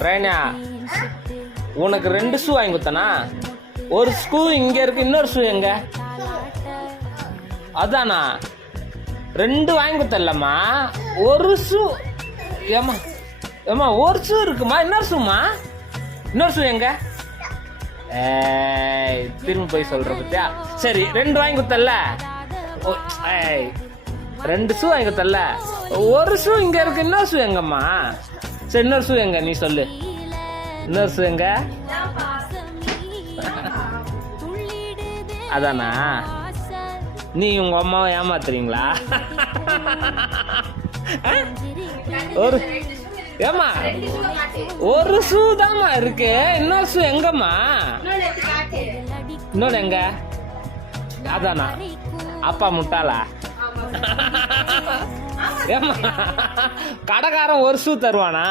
பிரேனா உனக்கு 2 ஷூ வாங்கி கொடுத்தனா? ஒரு ஷூ இங்க இருக்கு, இன்னொரு ஷூ எங்க? அதானா 2 வாங்கி கொடுத்தல்லம்மா, ஒரு ஷூ. ஏமா ஏமா ஒரு ஷூ இருக்குமா, இன்னொரு ஷூமா? இன்னொரு ஷூ எங்க? திரும்ப போய் சொல்ற பத்தியா? சரி 2 வாங்கி கொடுத்தல்ல, 2 ஷூ வாங்கி கொடுத்தல்ல, ஒரு ஷூ இங்க இருக்கு, இன்னொரு ஷூ எங்கம்மா? சரி இன்னொரு ஷூ எங்க நீ சொல்லு, இன்னொரு ஷூ எங்க? அதானா? நீ உங்க அம்மாவை ஏமாத்துறீங்களா? ஒரு ஏமா ஒரு ஷூ தான்மா இருக்கு, இன்னொரு ஷூ எங்கம்மா? இன்னொரு எங்க? அதானா? அப்பா முட்டாளா? ஏமா கடைக்காரன் ஒரு ஷூ தருவானா?